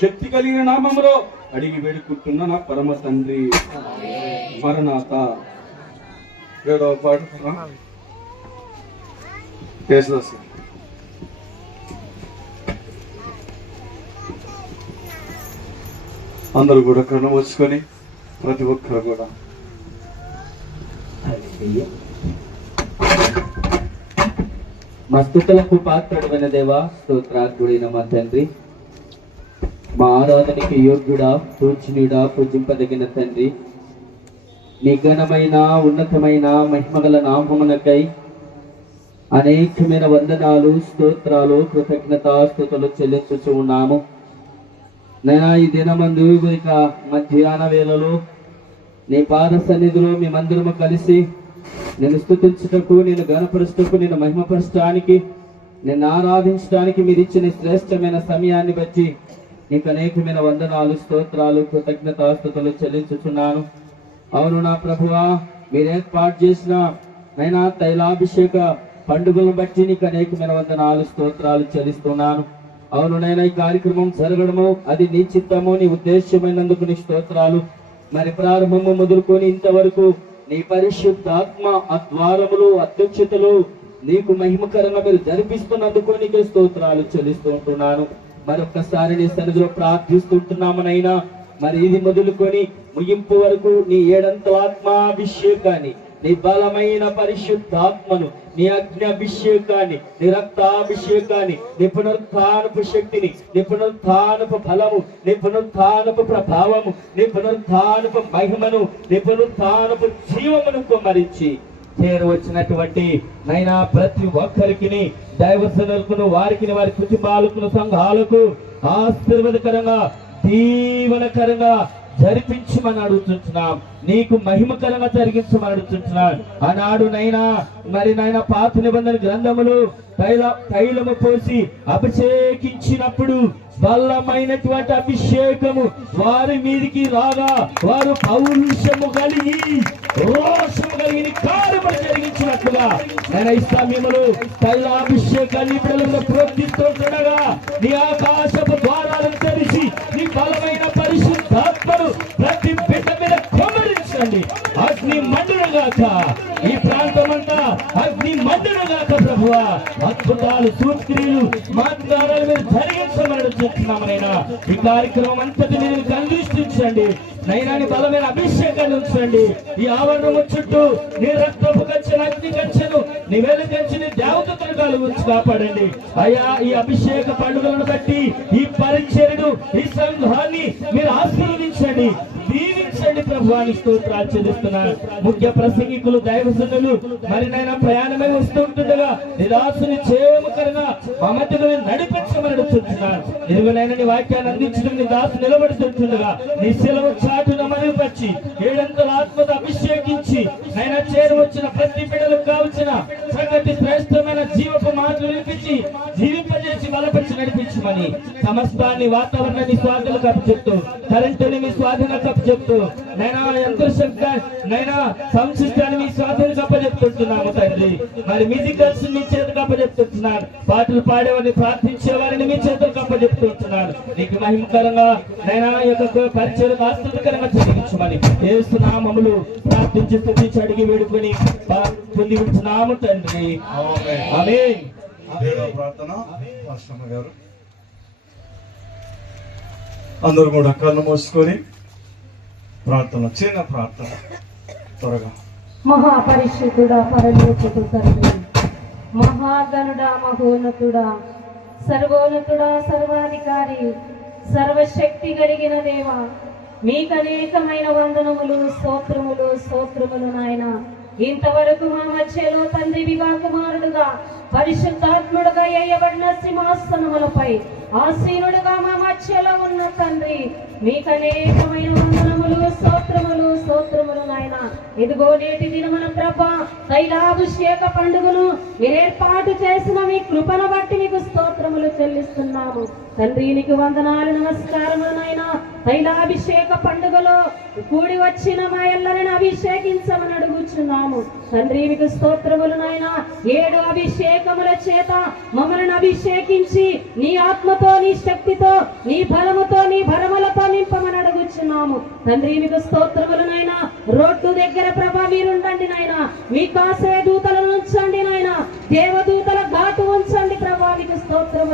శక్తి కలిగిన నామంలో అడిగి వేడుకుంటున్న నా పరమ తండ్రి. మరణాత ఏడవ పాట అందరూ కూడా కన్ను వచ్చుకొని ప్రతి ఒక్కరు కూడా. మా స్థుతులకు పాత్రుడైన దేవా స్తోత్రార్థుడైన మా తండ్రి. మా ఆరాధనకి యోగ్యుడా పూజనీయుడా పూజింపదగిన తండ్రి. నీ ఘనమైన ఉన్నతమైన మహిమగల నామమునకై అనేకమైన వందనాలు స్తోత్రాలు కృతజ్ఞతాస్తుతులు చెల్లించుచు ఉన్నాము. నైనా ఈ దినమందు ఇక మధ్యాహ్న వేళలో నీ పాద సన్నిధిలో మేమందరము కలిసి నేను స్థుతించుటకు నేను గణపరుచుటకు నేను మహిమపరచడానికి నేను ఆరాధించడానికి మీరు ఇచ్చిన శ్రేష్టమైన సమయాన్ని బట్టి నీకు అనేకమైన వందనాలు స్తోత్రాలు కృతజ్ఞతాస్తుతులు చెల్లించుచున్నాను. అవును నా ప్రభువా మీరేర్పాటు చేసిన నైనా తైలాభిషేక పండుగలను బట్టి నీకు అనేకమైన వందనాలు స్తోత్రాలు చెల్లిస్తున్నాను. అవును నైనా ఈ కార్యక్రమం జరగడము అది నీ చిత్తము నీ ఉద్దేశమైనందుకు నీ స్తోత్రాలు. మరి ప్రారంభము మొదలుకొని ఇంతవరకు నీ పరిశుద్ధాత్మ అద్వారములు అధ్యక్షతలు నీకు మహిమకరంగా మీరు జరిపిస్తున్నందుకు నీకు స్తోత్రాలు చెల్లిస్తూ ఉంటున్నాను. మరొక్కసారి నీ సన్నిధిలో ప్రార్థిస్తుంటున్నామనైనా మరి ఇది మొదలుకొని ముగింపు వరకు నీ ఏడంత ఆత్మాభిషేకాన్ని నీ బలమైన పరిశుద్ధాత్మను నీ అగ్ని అభిషేకాన్ని నీ రక్తాభిషేకాన్ని నీ పునరుత్నపు శక్తిని నీ పునరుత్నపు ఫలము నీ పునరుత్నపు ప్రభావము నీ పునరుత్నపు మహిమను నీ పునరుత్నపు జీవమును కుమరించి చేరువచ్చినటువంటి నైనా ప్రతి ఒక్కరికి దైవసనులకు వారికి వారి కుటుంబాలకు సంఘాలకు ఆశీర్వదకరంగా దీవనకరంగా జరిపించమని అడుగుతున్నాం నీకు మహిమ కలగ జరిగించమని అడుగుతున్నాం ఆనాడు నైనా మరి నాయన పాత నిబంధన గ్రంథములు తైల తైలము పోసి అభిషేకించినప్పుడు బలమైనటువంటి అభిషేకము వారి మీదికి రాగా వారు పౌరుషము కలిగి రోషము కలిగి కార్యములు జరిగించినట్లుగా నేను ఈ సమయములు తైలాభిషేకాన్ని పిల్లలు ప్రోత్సహిస్తుండగా నీ ఆకాశపు అద్భుతాలు సూత్క్రియలు ద్వారా మీరు జరిగించమని చెప్తున్నామనైనా. ఈ కార్యక్రమం అంతటి మీరు కందిష్టించండి నైనాని బలమైన అభిషేకాన్ని ఉంచండి. ఈ ఆవరణం చుట్టూ నీ రక్తపు కంచెన అగ్ని కంచెను నీ వేలు కంచెని దేవతలు తరగాలు ఉంచి కాపాడండి. అయ్యా ఈ అభిషేక పండుగలను బట్టి ఈ పరిచర్ను ఈ సంఘాన్ని మీరు ఆశీర్వదించండి. దీవించండి ప్రభువాని స్తోత్రాలు చెల్లిస్తున్నారు ముఖ్య ప్రసంగికులు దైవజనులు మరి నైనా ప్రయాణమై వస్తుంటుండగా నిరాశుని చేయమకరంగా మమతను నడిపించమని అడుగుతున్నాను. ఇరుగునైనా నీ వాక్యాన్ని అందించడం నీ దాసు నిలబడుతుంటుండగా నీ సెలవు చాటున మరుగుపరిచి ఏడంతల ఆత్మత అభిషేకించి నైనా చేరవచ్చిన ప్రతి బిడ్డలకు కావలసిన సంగతి శ్రేష్టమైన జీవపు మాటలు వినిపించి జీవిత బలపరిచి నడిపించమని సమస్తాన్ని వాతావరణాన్ని స్వాధీనకు అప్పచెప్తూ కరెంటుని మీ స్వాధీనకు అప్పచెప్తూ నైనా యంత్రశక్తి నైనా సంశిష్టాన్ని మీ స్వాధీనకు అప్పచెప్తుంటున్నాము తండ్రి మరి మ్యూజికల్స్ మీ చేతికి అప్పచెప్తుంటున్నారు పాటలు పాడేవారిని ప్రార్థించే వారిని మీ చేతులకు అప్పచెప్తుంటున్నారు నీకు మహిమకరంగా నైనా యొక్క పరిచయం ఆశ్చర్యకరంగా జరిగించమని ఏసునామములు ప్రార్థించి స్థుతించి అడిగి వేడుకొని పొంది ఉంటున్నాము తండ్రి దేవుని ప్రార్థన పాస్టమ్మ గారు. అందరూ కూడా కళ్ళు మూసుకొని ప్రార్థన చిన్న ప్రార్థన త్వరగా. మహాపరిశుద్ధుడా పరలోకపు తండ్రి. మహాగనుడా మహోన్నతుడా సర్వోన్నతుడా సర్వాధికారి సర్వశక్తి కలిగిన దేవ మీకు అనేకమైన వందనములు స్తోత్రములు స్తోత్రములు నాయన. ఇంతవరకు మా మధ్యలో తండ్రివిగా కుమారుడుగా పరిశుద్ధ పరిశుద్ధాత్ముడుగా వేయబడిన సింహాసనములపై ఆసీనుడుగా మా మధ్యలో ఉన్న తండ్రి మీకు అనేకమైన వందనములు స్తోత్రములు స్తోత్రములు నాయన. ఇదిగో నేటి దినమున ప్రభ తైలాభిషేక పండుగను మీరు ఏర్పాటు చేసిన మీ కృపను బట్టి మీకు స్తోత్రములు చెల్లిస్తున్నాము. తండ్రి నీకు వందనాలు నమస్కారములు నాయన. తైలాభిషేక పండుగలో కూడి వచ్చిన మా ఎల్లరిని అభిషేకించమని అడుగుచున్నాము. తండ్రి మీకు స్తోత్రములు నాయన. ఏడు అభిషేకముల చేత మమ్మల్ని అభిషేకించి నీ ఆత్మతో నీ శక్తితో నీ బలముతో నీ భరములతో నింపమని అడుగుచున్నాము. తండ్రి మీకు స్తోత్రములు నాయన. రోడ్డు దగ్గర ప్రభా మీరుండండి నాయన. మీ కాసే దూతలను ఉంచండి నాయన. దేవదూతల ఘాటు ఉంచండి ప్రభా మీకు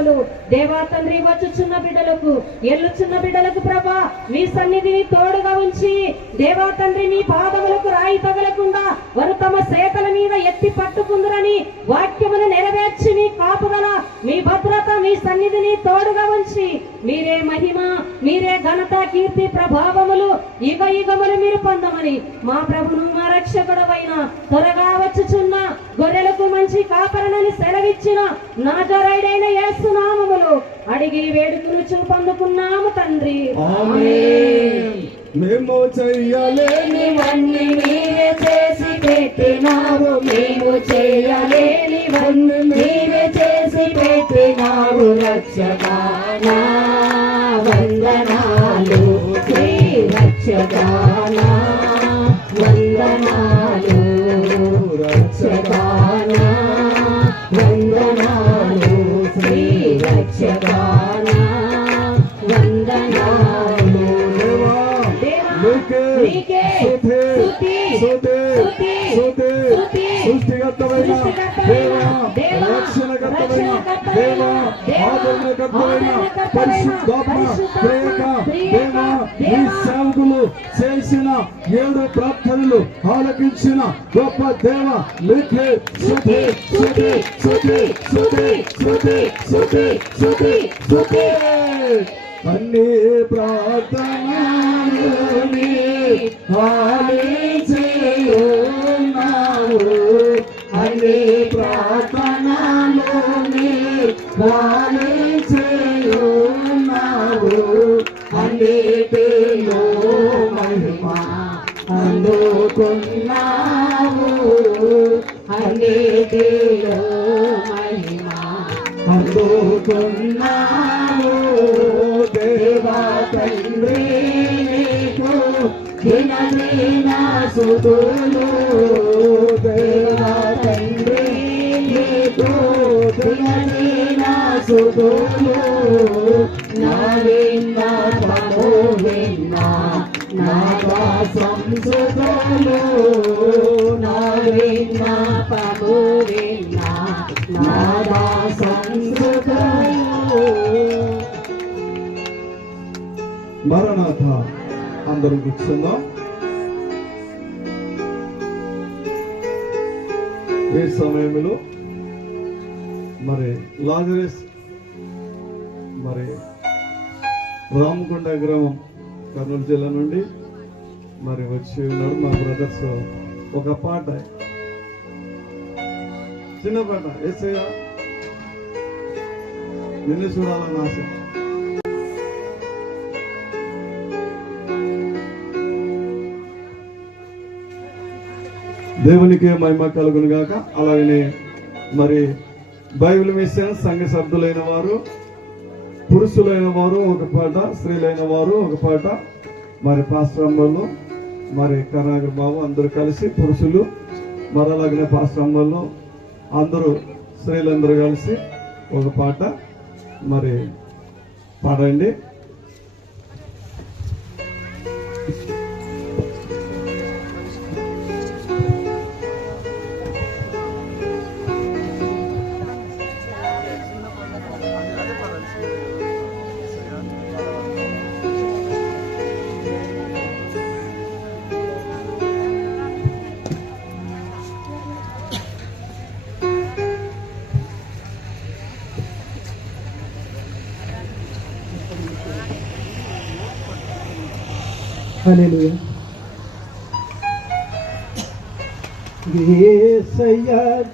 బిడ్డలు దేవా తండ్రి వచ్చుచున్న బిడ్డలకు ఎల్లుచున్న బిడ్డలకు ప్రభా మీ సన్నిధిని తోడుగా ఉంచి దేవా తండ్రి మీ పాదములకు రాయి తగలకుండా వారు తమ సేతల మీద ఎత్తి పట్టుకుందరని వాక్యమును నెరవేర్చి మీ కాపుదల మీ భద్రత మీ సన్నిధిని తోడుగా ఉంచి మీరే మహిమ మీరే ఘనత కీర్తి ప్రభావములు యుగ యుగములు మీరు పొందమని మా ప్రభును మా రక్షకుడవైన త్వరగా అడిగి వేడుకును చూపందుకున్నాము తండ్రి. మేము చెయ్యలేని ఇవన్నీ నీవే చేసి పెట్టినావు మేము చేయలేనివన్నీ నీవే చేసి పెట్టినావు రక్షగానా సృష్టికర్తమైన దేవా, రక్షణకర్తమైన దేవా, ఆదరణకర్తమైన పరిశుద్ధాత్మ ప్రియక దేవా ఈ సేవకులు చేసిన ఏడు ప్రార్థనలు ఆలకించిన గొప్ప దేవ మీకే స్తుతి స్తుతి స్తుతి స్తుతి స్తుతి స్తుతి స్తుతి స్తుతి అన్ని ప్రార్థనలు ఆలించేయున్నావు అన్ని ప్రార్థనలు ఆలించేయున్నావు అన్నిటిలో మహిమ అందుకున్నావు. అన్నిటిలో మహిమ అందుకున్నావు. దేవా తండ్రి నీకు దినదిన సుతులు సుతులు నా విన్న విన్న నా సంసుతులు నా విన్న పము విన్న నా సంసుతులు మరణాథ అందరూ కూర్చుందాం ఈ సమయంలో మరి లాజరస్ మరి రామకొండ గ్రామం కర్నూలు జిల్లా నుండి మరి వచ్చి ఉన్నారు మా బ్రదర్స్. ఒక పాట. చిన్న పాట. ఏసయ్య నిన్ను చూడాలని ఆశ. దేవునికి మహిమ కలుగును గాక. అలాగనే మరి బైబిల్ మిషన్ సంఘ సభ్యులైన వారు పురుషులైన వారు ఒక పాట స్త్రీలైన వారు ఒక పాట. మరి పాశ్రమంలో మరి కర్ణాటక బాబు అందరూ కలిసి పురుషులు మరలాగిన పాశ్రమంలో అందరూ స్త్రీలందరూ కలిసి ఒక పాట. మరి పాడండి. హల్లెలూయా. యేసయ్యా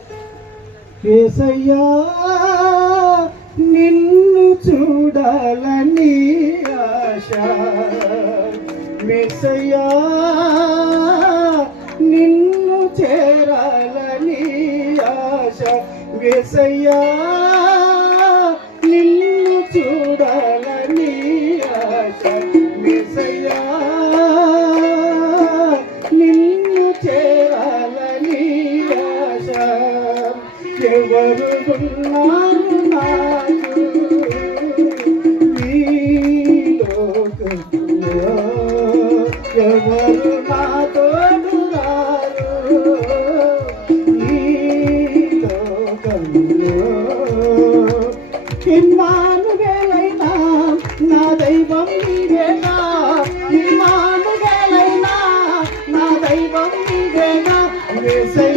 యేసయ్యా నిన్ను చూడాలని ఆశ. మెసయ్యా నిన్ను చేరాలని ఆశ. వేసయ్యా Every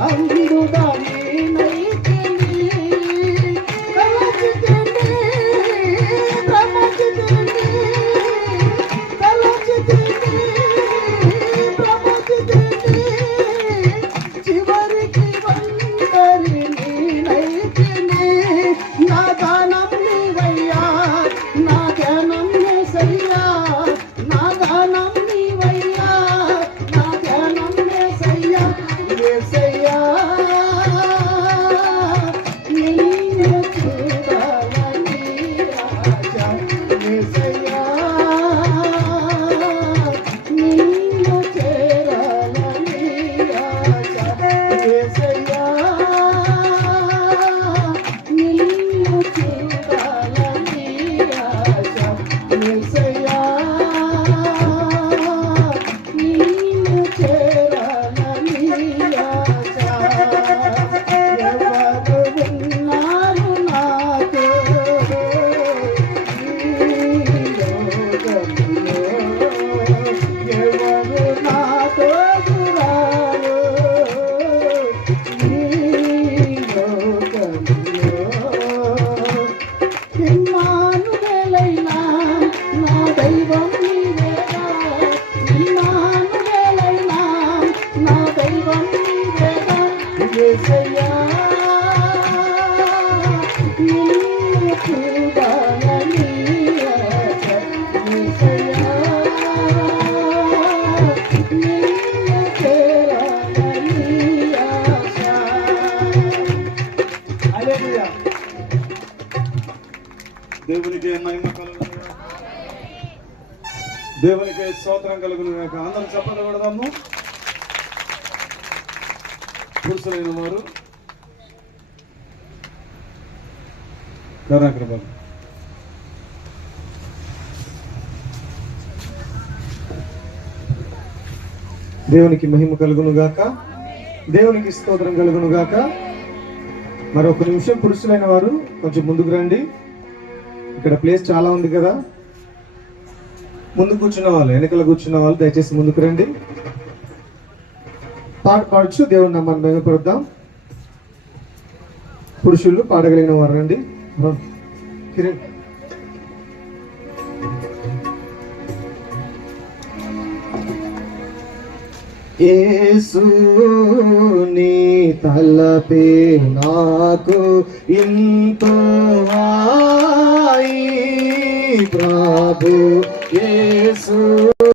I'm செய்யா నిన్ను చూడాలని దేవునికి మహిమ కలుగు దేవునికి స్తోత్రం కలుగును గాక అందరం కొడదాము పురుషులైన వారు కరాకృపలు దేవునికి మహిమ కలుగును గాక దేవునికి స్తోత్రం కలుగును గాక మరి ఒక నిమిషం పురుషులైన వారు కొంచెం ముందుకు రండి. ఇక్కడ ప్లేస్ చాలా ఉంది కదా. ముందు కూర్చున్న వాళ్ళు వెనకాల కూర్చున్న వాళ్ళు దయచేసి ముందుకు రండి. పాట పాడుచు దేవుని నమ్మని మేమపరుద్దాం పురుషులు పాడగలిగిన వారు రండి. కిరణ్. యేసు నీ తలపే నాకు ఇంతో ప్రభు ఏసు